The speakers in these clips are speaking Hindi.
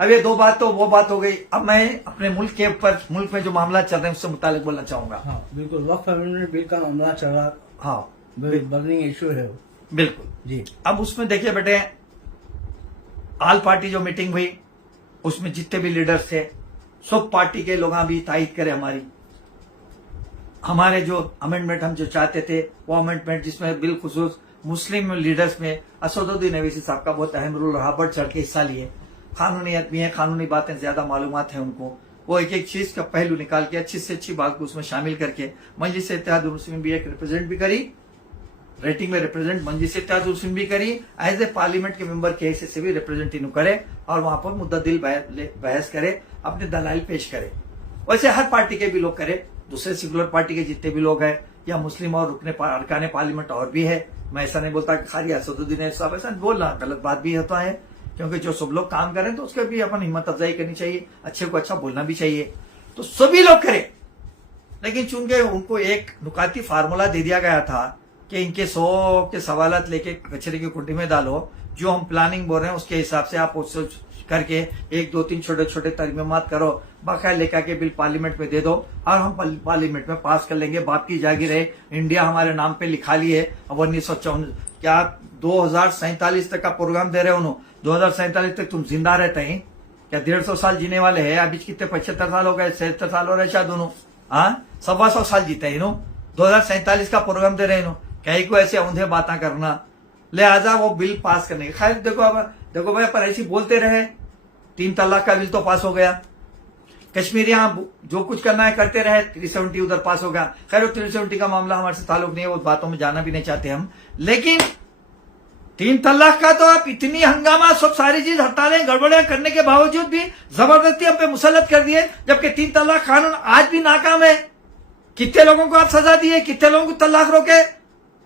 अब ये दो बात तो वो बात हो गई। अब मैं अपने मुल्क के ऊपर, मुल्क में जो मामला चल रहे हैं उससे मुतालिक बोलना चाहूंगा। हाँ बिल्कुल, वक्फ अमेंडमेंट बिल का मामला चल रहा, हाँ बर्निंग इशू है वो। बिल्कुल जी। अब उसमें देखिए बेटे, आल पार्टी जो मीटिंग हुई उसमें जितने भी लीडर्स थे सब पार्टी के लोग भी तायद करे हमारे जो अमेंडमेंट हम जो चाहते थे वो अमेंडमेंट, जिसमें बिलखुसूस मुस्लिम लीडर्स में असदुद्दीन अवैसी साहब का बहुत अहम रोल रहा, बढ़ चढ़ के हिस्सा लिए। कानूनी आदमी है, कानूनी बातें ज्यादा मालूमात है उनको, वो एक एक चीज का पहलू निकाल के अच्छी से अच्छी बात को उसमें शामिल करके मजलिस इत्तेहाद मुस्लिम भी एक रिप्रेजेंट भी करी, रेटिंग में रिप्रेजेंट मजलिस इत्तेहाद मुस्लिम भी करी, एज ए पार्लियामेंट के मेंबर के हिस्से से भी रिप्रेजेंट इन्हों करे और वहां पर मुद्दा दिल बहस करे, अपने दलाइल पेश करे। वैसे हर पार्टी के भी लोग करे, दूसरे सेकुलर पार्टी के जितने भी लोग हैं या मुस्लिम और रुकने अरकान पार्लियामेंट और भी है। मैं ऐसा नहीं बोलता कि खाली असदुद्दीन साहब, ऐसा बोलना गलत बात भी होता है, क्योंकि जो सब लोग काम करें तो उसके भी अपन हिम्मत अफजाई करनी चाहिए, अच्छे को अच्छा बोलना भी चाहिए, तो सभी लोग करें। लेकिन चूंकि उनको एक नुकाती फार्मूला दे दिया गया था कि इनके 100 के सवालत लेके कचरे की कुंडी में डालो, जो हम प्लानिंग बोल रहे हैं उसके हिसाब से आप उससे करके 1 2 3 छोटे छोटे तरमीमात करो, बाकायदा लेकर के बिल पार्लियामेंट में दे दो और हम पार्लियामेंट में पास कर लेंगे। बाप की जागीर है, इंडिया हमारे नाम पे लिखा ली है। अब 1954 क्या 2047 तक का प्रोग्राम दे रहे हो, 2047 तक तुम जिंदा रहते हैं क्या? 150 साल जीने वाले हैं, अभी कितने 75 साल हो गए, 77 साल हो रहे शायद दोनों, हाँ 125 साल जीते हैं इन्हों, 2047 का प्रोग्राम दे रहे हैं इन्हों, कहीं को ऐसे औंधे बातें करना, लिहाजा वो बिल पास करने के। खैर देखो भाई, पर ऐसी बोलते रहे, 3 तलाक का बिल तो पास हो गया, कश्मीर यहाँ जो कुछ करना है करते रहे, 370 उधर पास हो गया। खैर 370 का मामला हमारे से ताल्लुक नहीं है, वो बातों में जाना भी नहीं चाहते हम। लेकिन 3 तलाक का तो आप इतनी हंगामा सब सारी चीज हड़तालें गड़बड़ियां करने के बावजूद भी जबरदस्ती हम पे मुसल्लत कर दिए, जबकि 3 तलाक कानून आज भी नाकाम है। कितने लोगों को आप सजा दिए, कितने लोगों को तलाक रोके।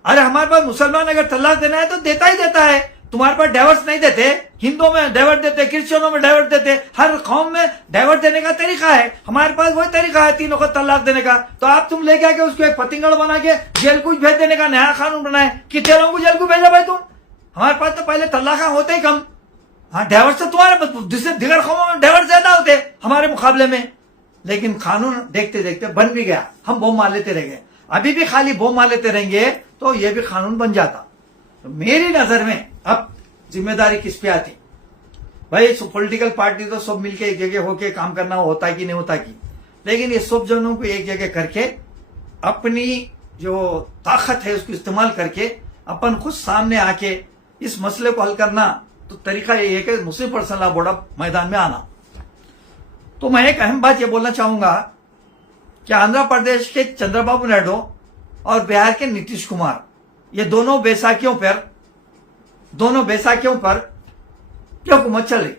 अरे हमारे पास मुसलमान अगर तलाक देना है तो देता ही देता है, तुम्हारे पास डाइवर्स नहीं देते, हिंदुओं में डाइवर्स देते, क्रिश्चियनों में डाइवर्स देते, हर कौम में डाइवर्स देने का तरीका है। हमारे पास वही तरीका है 3 वक्त तलाक देने का। तो आप तुम लेके आके उसको एक पतिंगड़ बना के जेल को भेज देने का नया कानून बनाए, कितने लोगों को जेल को भेजा भाई तुम? हमारे पास तो पहले तलाक होते ही कम, हाँ डाइवर्स तो तुम्हारे दिगर कौमों में डाइवर्स ज्यादा होते हमारे मुकाबले में। लेकिन कानून देखते देखते बन भी गया, हम बम मार लेते रह गए। अभी भी खाली बम मार लेते रहेंगे तो ये भी कानून बन जाता। तो मेरी नजर में अब जिम्मेदारी किस पे आती भाई? पॉलिटिकल पार्टी तो सब मिलके एक जगह होके काम करना होता है कि नहीं होता की, लेकिन ये सब जनों को एक जगह करके अपनी जो ताकत है उसको इस्तेमाल करके अपन खुद सामने आके इस मसले को हल करना, तो तरीका ये है कि मुस्लिम पर्सनल लॉ बोर्ड मैदान में आना। तो मैं एक अहम बात ये बोलना चाहूंगा कि आंध्र प्रदेश के चंद्रबाबू नायडू और बिहार के नीतीश कुमार, ये दोनों बैसाखियों पर क्या हुकूमत चल रही।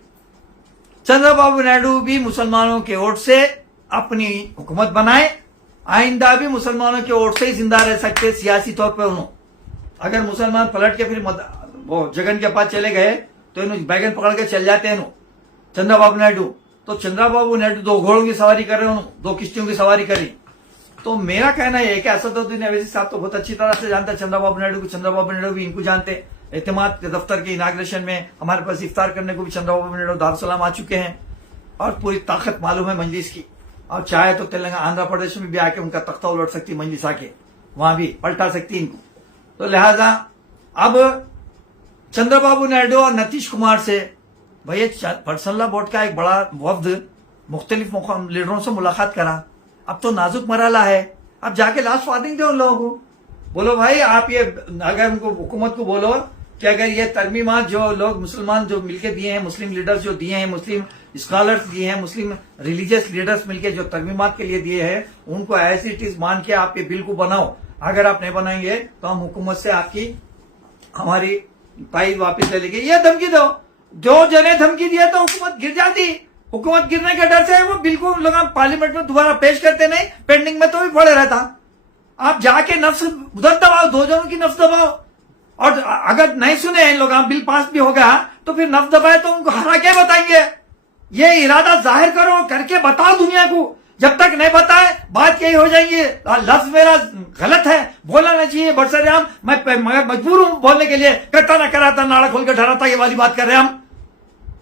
चंद्रबाबू नायडू भी मुसलमानों के वोट से अपनी हुकूमत बनाए, आइंदा भी मुसलमानों के वोट से ही जिंदा रह सकते सियासी तौर पर। उन्होंने अगर मुसलमान पलट के फिर वो जगन के पास चले गए तो इन्होंने बैगन पकड़ के चल जाते हैं चंद्रबाबू नायडू। तो चंद्रबाबू नायडू 2 घोड़ों की सवारी कर रहे, उन्होंने 2 किश्तियों की सवारी करी। तो मेरा कहना यह है कि असदुद्दीन अवैसी साहब तो बहुत अच्छी तरह से जानते हैं चंद्रबाबू नायडू को, चंद्रबाबू नायडू भी इनको जानते। एतमाद के दफ्तर के इनाग्रेशन में हमारे पास इफ्तार करने को भी चंद्रबाबू नायडू दारुसलाम आ चुके हैं और पूरी ताकत मालूम है मजलिस की। और चाहे तो तेलंगाना आंध्र प्रदेश में भी आके उनका तख्ता उलट सकती मजलिस, आके वहां भी पलटा सकती इनको। तो लिहाजा अब चंद्रबाबू नायडू और नीतीश कुमार से भैया पर्सनल लॉ बोर्ड का एक बड़ा वफ्द मुख्तलिफ लीडरों से मुलाकात करा। अब तो नाजुक मरहला है, अब जाके लास्ट वार्निंग दो उन लोगों को, बोलो भाई आप ये, अगर उनको हुकूमत को बोलो कि अगर ये तरमीमात जो लोग मुसलमान जो मिलके दिए हैं, मुस्लिम लीडर्स जो दिए हैं, मुस्लिम स्कॉलर्स दिए हैं, मुस्लिम रिलीजियस लीडर्स मिलके जो तरमीमात के लिए दिए हैं, उनको एज इट इज मान के आप ये बिल को बनाओ। अगर आप नहीं बनाएंगे तो हम हुकूमत से आपकी हमारी ताईद वापस ले लेंगे, ये धमकी दो। जो जने धमकी दिया तो हुकूमत गिर जाती। हुकूमत गिरने के डर से वो बिल्कुल लोग पार्लियामेंट में दोबारा पेश करते नहीं, पेंडिंग में तो भी पड़े रहता। आप जाके नफ्स उधर दबाओ, 2 जनों की नफ्स दबाओ, और अगर नहीं सुने लोग, बिल पास भी हो गया तो फिर नफ्स दबाए तो उनको हरा के बताएंगे। ये इरादा जाहिर करो, करके बताओ दुनिया को। जब तक नहीं बताए बात यही हो जाएगी, लफ्ज मेरा गलत है, बोलना नहीं चाहिए बरसराम, मैं मजबूर हूं बोलने के लिए, करता ना कराता नाड़ा खोल के डराता, ये वाली बात कर रहे हैं हम।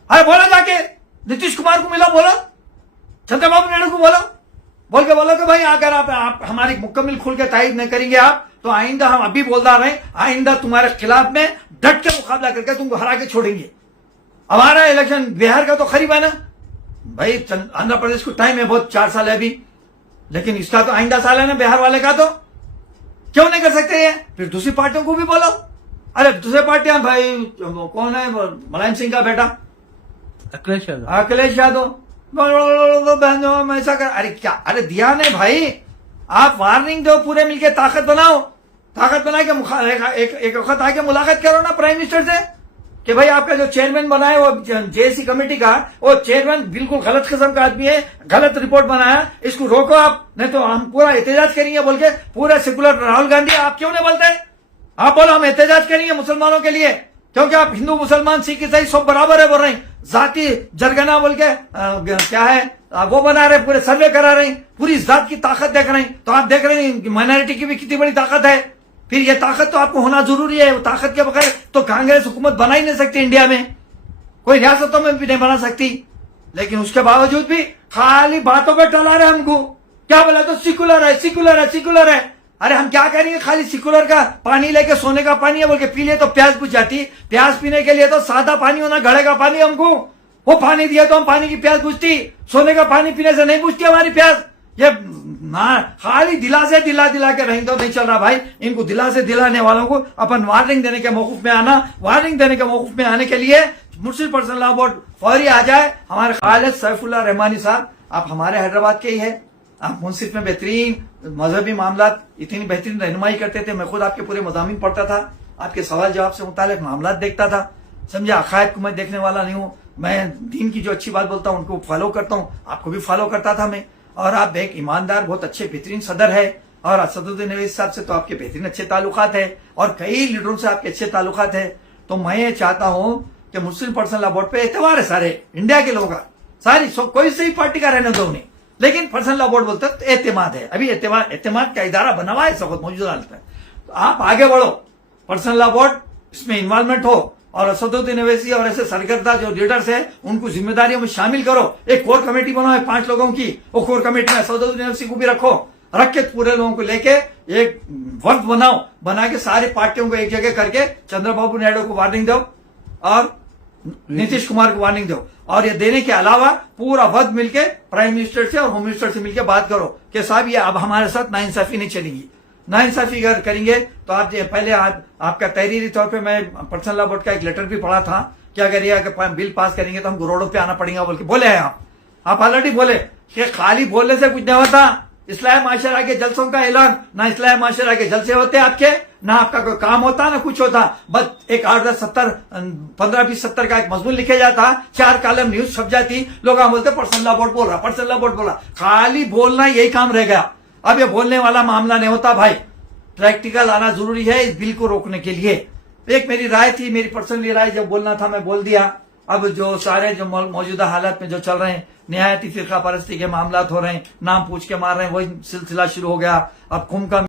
अरे बोला जाके नीतीश मिला, बोलो, चंद्रबाबू नायडू को बोलो कि भाई अगर आप हमारी मुकम्मल खुल के तायद नहीं करेंगे आप, तो आइंदा हम अभी बोलता रहे, आइंदा तुम्हारे खिलाफ में डट के मुकाबला करके तुमको हरा के छोड़ेंगे। हमारा इलेक्शन बिहार का तो करीब है ना भाई, आंध्र प्रदेश को टाइम है बहुत, 4 साल है अभी, लेकिन इसका तो आइंदा साल है ना बिहार वाले का, तो क्यों नहीं कर सकते ये? फिर दूसरी पार्टियों को भी बोलो। अरे दूसरे पार्टियां भाई कौन है, मुलायम सिंह का बेटा अखिलेश यादव। अखिलेश यादव, बहनों ऐसा कर, अरे क्या, अरे दिया नहीं भाई, आप वार्निंग दो, पूरे मिलके ताकत बनाओ, ताकत बना के एक वक्त आके मुलाकात करो ना प्राइम मिनिस्टर से कि भाई आपका जो चेयरमैन बना है वो जेएसी कमेटी का, वो चेयरमैन बिल्कुल गलत किस्म का आदमी है, गलत रिपोर्ट बनाया, इसको रोको आप, नहीं तो हम पूरा एहतजाज करेंगे बोल के। पूरा सेकुलर राहुल गांधी, आप क्यों नहीं बोलते? आप बोलो हम एहतजाज करेंगे मुसलमानों के लिए, क्योंकि आप हिंदू मुसलमान सिख ईसाई सब बराबर है बोल रहे हैं, जाति जरगना बोल के क्या है वो बना रहे, पूरे सर्वे करा रहे, पूरी जात की ताकत देख रहे हैं। तो आप देख रहे हैं माइनॉरिटी की भी कितनी बड़ी ताकत है। फिर ये ताकत तो आपको होना जरूरी है, वो ताकत के बगैर तो कांग्रेस हुकूमत बना ही नहीं सकती इंडिया में, कोई रियासतों में भी नहीं बना सकती। लेकिन उसके बावजूद भी खाली बातों पर टला रहे हमको, क्या बोला तो सिकुलर है, सिकुलर है, सिकुलर है। अरे हम क्या करेंगे, खाली सिकुलर का पानी लेके सोने का पानी है बोल के पी ले तो प्यास बुझ जाती। प्यास पीने के लिए तो सादा पानी होना, घड़े का पानी हमको, वो पानी दिया तो हम पानी की प्यास बुझती, सोने का पानी पीने से नहीं बुझती हमारी प्यास। ये खाली दिला के रहेंगे तो नहीं चल रहा भाई। इनको दिला से दिलाने वालों को अपन वार्निंग देने के मौकूफ में आना, वार्निंग देने के मौकूफ में आने के लिए मुंसिफ पर्सनल लॉ बोर्ड फौरी आ जाए। हमारे खालिद सैफुल्लाह रहमानी साहब, आप हमारे हैदराबाद के ही है, आप मुंसिफ में बेहतरीन मजहबी मामला इतनी बेहतरीन रहनुमाई करते थे। मैं खुद आपके पूरे मज़ामीन पढ़ता था, आपके सवाल जवाब से मुतालिक मामला देखता था, समझे। अकायद को मैं देखने वाला नहीं हूँ, मैं दीन की जो अच्छी बात बोलता हूँ उनको फॉलो करता हूँ, आपको भी फॉलो करता था मैं। और आप एक ईमानदार, बहुत अच्छे बेहतरीन सदर है, और असदुद्दीन अवैसी साहब से तो आपके बेहतरीन अच्छे ताल्लुकात है, और कई लीडरों से आपके अच्छे ताल्लुकात है। तो मैं ये चाहता हूँ कि मुस्लिम पर्सनल लॉ बोर्ड पे एतबार है सारे इंडिया के लोगों का, सारी कोई से ही पार्टी का रहने दो उन्हें, लेकिन पर्सनल लॉ बोर्ड बोलते तो एतमाद है। अभी एतमाद का इदारा बना हुआ है सब मौजूदा हालत में। तो आप आगे बढ़ो, पर्सनल लॉ बोर्ड इसमें इन्वॉल्वमेंट हो, और असदुद्दीन अवैसी और ऐसे सरकर्दा जो लीडर्स है उनको जिम्मेदारियों में शामिल करो। एक कोर कमेटी बनाओ 5 लोगों की, वो कोर कमेटी में असदुद्दीन अवैसी को भी रखो, रख के पूरे लोगों को लेके एक वर्क बनाओ, बना के सारी पार्टियों को एक जगह करके चंद्रबाबू नायडू को वार्निंग दो और नीतीश कुमार को वार्निंग दो। और ये देने के अलावा पूरा वक्त मिलके प्राइम मिनिस्टर से और होम मिनिस्टर से मिलकर बात करो कि साहब ये अब हमारे साथ नाइंसाफी नहीं चलेगी। नाइंसाफी अगर करेंगे तो आप पहले आपका तहरीरी तौर पे मैं पर्सनल लॉ बोर्ड का एक लेटर भी पढ़ा था कि अगर ये बिल पास करेंगे तो हमको रोडों पे आना पड़ेगा बोल के बोले हैं आप ऑलरेडी बोले कि खाली बोलने से कुछ नहीं होता। इस्लाह माशरा के जलसों का ऐलान, ना इस्लाह माशरा के जलसे होते आपके, ना आपका कोई काम होता, ना कुछ होता। बस एक 8, 10, 70, 15, 20, 70 का एक मजमून लिखे जाता, 4 कॉलम न्यूज छप जाती, लोग बोलते पर्सनल लॉ बोर्ड बोल रहा, पर्सनल लॉ बोर्ड बोल रहा। खाली बोलना यही काम रह गया। अब ये बोलने वाला मामला नहीं होता भाई, प्रैक्टिकल आना जरूरी है इस बिल को रोकने के लिए। एक मेरी राय थी, मेरी पर्सनली राय, जब बोलना था मैं बोल दिया। अब जो सारे जो मौजूदा हालात में जो चल रहे हैं, निहायती फिरका परस्ती के मामला हो रहे हैं, नाम पूछ के मार रहे हैं, वही सिलसिला शुरू हो गया। अब कुंभ का